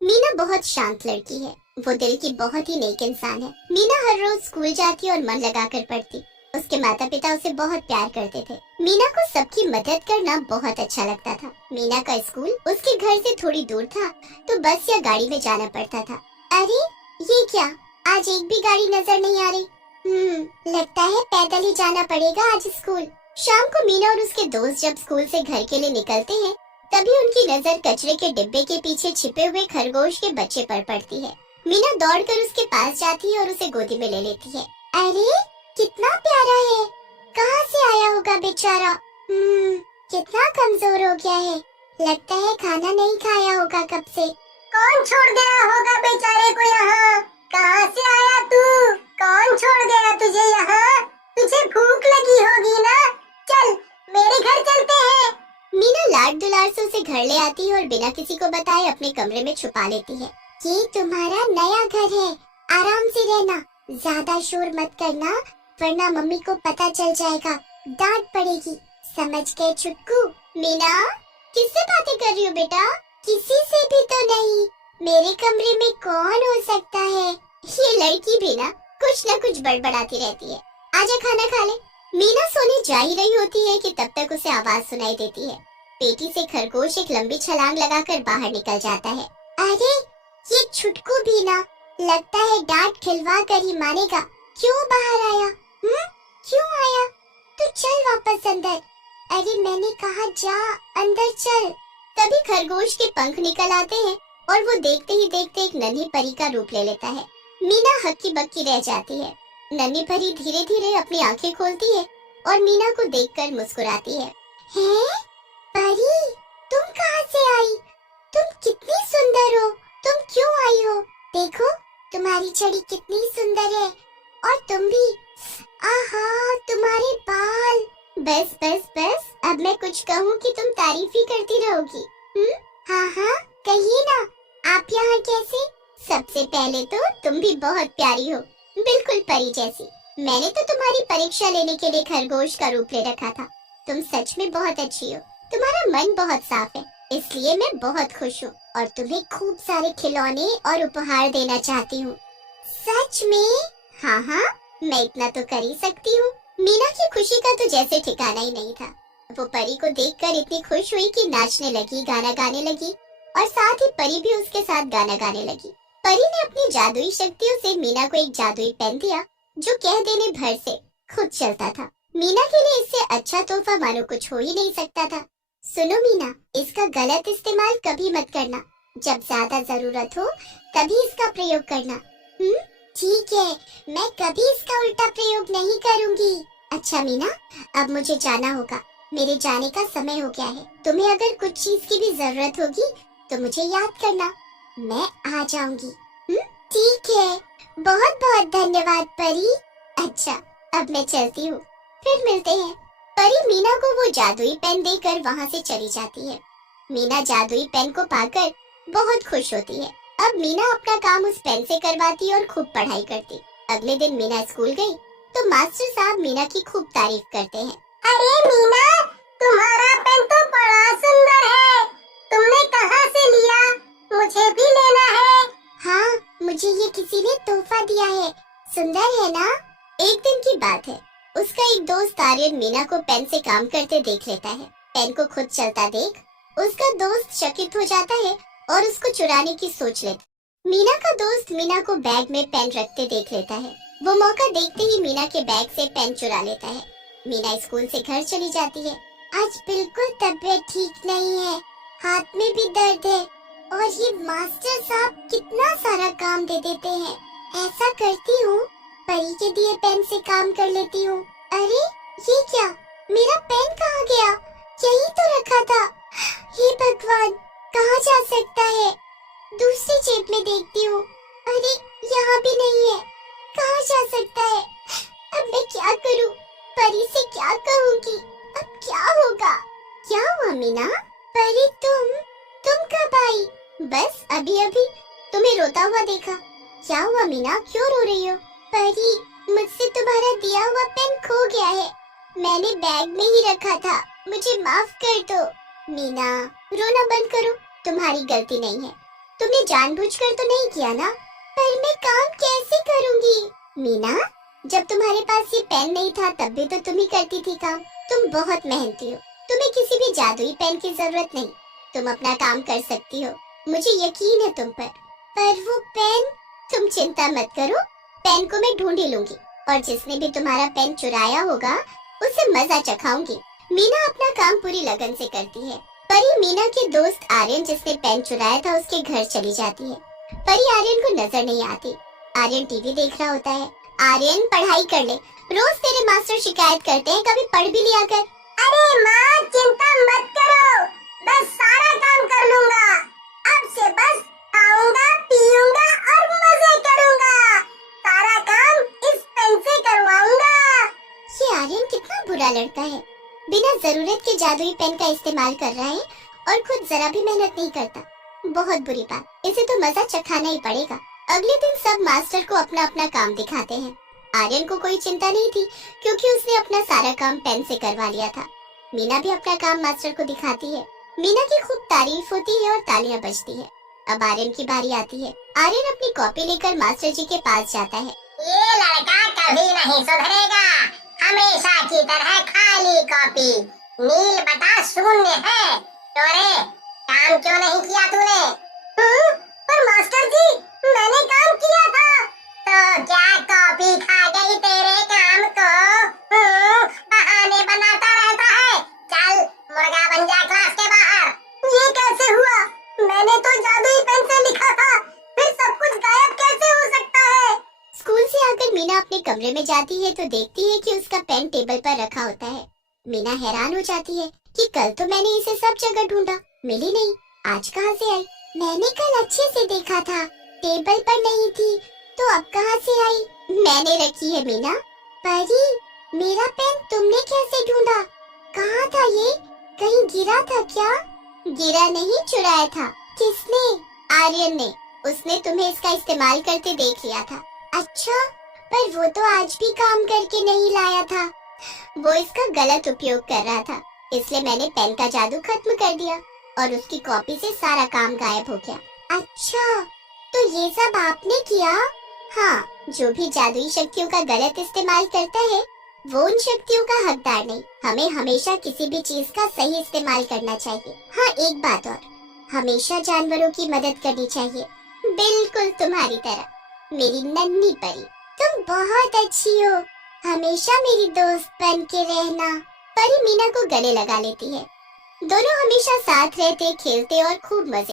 मीना बहुत शांत लड़की है। वो दिल की बहुत ही नेक इंसान है। मीना हर रोज स्कूल जाती और मन लगाकर पढ़ती। उसके माता पिता उसे बहुत प्यार करते थे। मीना को सबकी मदद करना बहुत अच्छा लगता था। मीना का स्कूल उसके घर से थोड़ी दूर था, तो बस या गाड़ी में जाना पड़ता था। अरे ये क्या, आज एक भी गाड़ी नजर नहीं आ रही। लगता है पैदल ही जाना पड़ेगा आज स्कूल। शाम को मीना और उसके दोस्त जब स्कूल से घर के लिए निकलते हैं, तभी उनकी नजर कचरे के डिब्बे के पीछे छिपे हुए खरगोश के बच्चे पर पड़ती है। मीना दौड़कर उसके पास जाती है और उसे गोदी में ले लेती है। अरे कितना प्यारा है, कहाँ से आया होगा बेचारा। कितना कमजोर हो गया है, लगता है खाना नहीं खाया होगा कब से। कौन छोड़ गया होगा बेचारे को यहाँ? कहाँ से आया तू? कौन छोड़ गया तुझे यहाँ? तुझे भूख लगी होगी ना? चल मेरे घर चलते हैं। मीना लाड दुलार से उसे घर ले आती है और बिना किसी को बताए अपने कमरे में छुपा लेती है। ये तुम्हारा नया घर है, आराम से रहना, ज्यादा शोर मत करना वरना मम्मी को पता चल जाएगा, डांट पड़ेगी, समझ गए छुटकू? मीना किससे बातें कर रही हो बेटा? किसी से भी तो नहीं, मेरे कमरे में कौन हो सकता है? ये लड़की भी ना कुछ बड़बड़ाती रहती है। आजा खाना खा ले। मीना सोने जा ही रही होती है कि तब तक उसे आवाज सुनाई देती है। पेटी से खरगोश एक लंबी छलांग लगाकर बाहर निकल जाता है। अरे ये छुटकू भी ना, लगता है डांट खिलवा कर ही मानेगा। क्यों बाहर आया? क्यों आया? तू चल वापस अंदर। अरे मैंने कहा जा अंदर चल। तभी खरगोश के पंख निकल आते हैं और वो देखते ही देखते एक नन्ही परी का रूप ले लेता है। मीना हक्की बक्की रह जाती है। नन्ही परी धीरे धीरे अपनी आंखें खोलती है और मीना को देखकर मुस्कुराती है। हैं? परी, तुम कहाँ से आई? तुम कितनी सुंदर हो, तुम क्यों आई हो? देखो तुम्हारी छड़ी कितनी सुंदर है, और तुम भी। आहा तुम्हारे बाल। बस बस बस, अब मैं कुछ कहूँ कि तुम तारीफ ही करती रहोगी। हाँ कहिए ना, आप यहाँ कैसे? सबसे पहले तो तुम भी बहुत प्यारी हो, बिल्कुल परी जैसी। मैंने तो तुम्हारी परीक्षा लेने के लिए खरगोश का रूप ले रखा था। तुम सच में बहुत अच्छी हो, तुम्हारा मन बहुत साफ है, इसलिए मैं बहुत खुश हूँ और तुम्हें खूब सारे खिलौने और उपहार देना चाहती हूँ। सच में? हाँ, मैं इतना तो कर ही सकती हूँ। मीना की खुशी का तो जैसे ठिकाना ही नहीं था। वो परी को देखकर इतनी खुश हुई कि नाचने लगी, गाना गाने लगी, और साथ ही परी भी उसके साथ गाना गाने लगी। परी ने अपनी जादुई शक्तियों से मीना को एक जादुई पेन दिया, जो कह देने भर से खुद चलता था। मीना के लिए इससे अच्छा तोहफा मानो कुछ हो ही नहीं सकता था। सुनो मीना, इसका गलत इस्तेमाल कभी मत करना। जब ज्यादा जरूरत हो तभी इसका प्रयोग करना। ठीक है, मैं कभी इसका उल्टा प्रयोग नहीं करूंगी। अच्छा मीना, अब मुझे जाना होगा, मेरे जाने का समय हो गया है। तुम्हें अगर कुछ चीज की भी जरूरत होगी तो मुझे याद करना, मैं आ जाऊंगी। ठीक है, बहुत बहुत धन्यवाद परी। अच्छा अब मैं चलती हूँ, फिर मिलते हैं। परी मीना को वो जादुई पेन देकर वहाँ से चली जाती है। मीना जादुई पेन को पाकर बहुत खुश होती है। अब मीना अपना काम उस पेन से करवाती और खूब पढ़ाई करती। अगले दिन मीना स्कूल गई तो मास्टर साहब मीना की खूब तारीफ करते हैं। अरे मीना, तुम्हारा पेन तो बड़ा सुंदर है, तुमने कहाँ से लिया? मुझे भी लेना है। हाँ, मुझे ये किसी ने तोहफा दिया है, सुंदर है ना? एक दिन की बात है, उसका एक दोस्त आर्यन मीना को पेन से काम करते देख लेता है। पेन को खुद चलता देख उसका दोस्त चकित हो जाता है और उसको चुराने की सोच लेता। मीना का दोस्त मीना को बैग में पेन रखते देख लेता है। वो मौका देखते ही मीना के बैग से पेन चुरा लेता है। मीना स्कूल से घर चली जाती है। आज बिल्कुल तबीयत ठीक नहीं है, हाथ में भी दर्द है, और ये मास्टर साहब कितना सारा काम दे देते हैं। ऐसा करती हूँ, परी के दिए पेन से काम कर लेती हूँ। अरे ये क्या, मेरा पेन कहाँ गया? यही तो रखा था। हे भगवान, कहाँ जा सकता है? दूसरी जेब में देखती हूँ। अरे यहाँ भी नहीं है, कहाँ जा सकता है? अब मैं क्या करूँ? परी से क्या कहूँगी? अब क्या होगा? क्या हुआ मीना? परी तुम कब आई? बस अभी अभी, तुम्हें रोता हुआ देखा। क्या हुआ मीना, क्यों रो रही हो? परी, मुझसे तुम्हारा दिया हुआ पेन खो गया है, मैंने बैग में ही रखा था, मुझे माफ कर दो। मीना रोना बंद करो, तुम्हारी गलती नहीं है। तुमने जानबूझकर तो नहीं किया ना? पर मैं काम कैसे करूंगी? मीना, जब तुम्हारे पास ये पेन नहीं था तब भी तो तुम ही करती थी काम। तुम बहुत मेहनती हो, तुम्हें किसी भी जादुई पेन की जरूरत नहीं, तुम अपना काम कर सकती हो, मुझे यकीन है तुम पर। पर वो पेन, तुम चिंता मत करो, पेन को मैं ढूंढ ही लूंगी और जिसने भी तुम्हारा पेन चुराया होगा उसे मजा चखाऊंगी। मीना अपना काम पूरी लगन से करती है। परी मीना के दोस्त आर्यन जिसने पेन चुराया था उसके घर चली जाती है। परी आर्यन को नजर नहीं आती। आर्यन टीवी देख रहा होता है। आर्यन, पढ़ाई कर ले, रोज तेरे मास्टर शिकायत करते हैं, कभी पढ़ भी लिया कर। अरे माँ, चिंता मत करो, मैं सारा काम कर लूंगा। अब से बस खाऊंगा, पीऊंगा और मजे करूंगा। सारा काम इस पेन से करवाऊंगा। ये आर्यन कितना बुरा लड़का है, बिना जरूरत के जादुई पेन का इस्तेमाल कर रहा है और खुद जरा भी मेहनत नहीं करता। बहुत बुरी बात, इसे तो मजा चखाना ही पड़ेगा। अगले दिन सब मास्टर को अपना अपना काम दिखाते हैं। आर्यन को कोई चिंता नहीं थी क्योंकि उसने अपना सारा काम पेन से करवा लिया था। मीना भी अपना काम मास्टर को दिखाती है। मीना की खूब तारीफ होती है और तालियां बजती है। अब आर्यन की बारी आती है। आर्यन अपनी कॉपी लेकर मास्टर जी के पास जाता है। ये लड़का कभी नहीं सुधरेगा, हमेशा की तरह खाली कॉपी, नील बटा शून्य है। तोरे काम क्यों नहीं किया तूने? पर मास्टर जी, मैंने काम किया था। तो क्या कॉपी खा गई तेरे काम को? बहाने बनाता रहता है। चल मुर्गा बन जा क्लास के बाहर। ये कैसे हुआ? मैंने तो जादुई पेन से लिखा था, फिर सब कुछ गायब कैसे हो सकता है? स्कूल से आकर मीना अपने कमरे में जाती है तो देखती है कि उसका पेन टेबल पर रखा होता है। मीना हैरान हो जाती है कि कल तो मैंने इसे सब जगह ढूंढा, मिली नहीं, आज कहाँ से आई? मैंने कल अच्छे से देखा था, टेबल पर नहीं थी, तो अब कहाँ से आई? मैंने रखी है मीना। परी, मेरा पेन तुमने कैसे ढूंढा? कहाँ था ये? कहीं गिरा था क्या? गिरा नहीं, चुराया था। किसने? आर्यन ने। उसने तुम्हें इसका इस्तेमाल करते देख लिया था। अच्छा, पर वो तो आज भी काम करके नहीं लाया था। वो इसका गलत उपयोग कर रहा था, इसलिए मैंने पेन का जादू खत्म कर दिया और उसकी कॉपी से सारा काम गायब हो गया। अच्छा, तो ये सब आपने किया? हाँ, जो भी जादुई शक्तियों का गलत इस्तेमाल करता है वो उन शक्तियों का हकदार नहीं। हमें हमेशा किसी भी चीज का सही इस्तेमाल करना चाहिए। हाँ, एक बात और, हमेशा जानवरों की मदद करनी चाहिए, बिल्कुल तुम्हारी तरह। मेरी नन्ही परी, तुम बहुत अच्छी हो, हमेशा मेरी दोस्त बन के रहना। परी मीना को गले लगा लेती है। दोनों हमेशा साथ रहते, खेलते और खूब मजे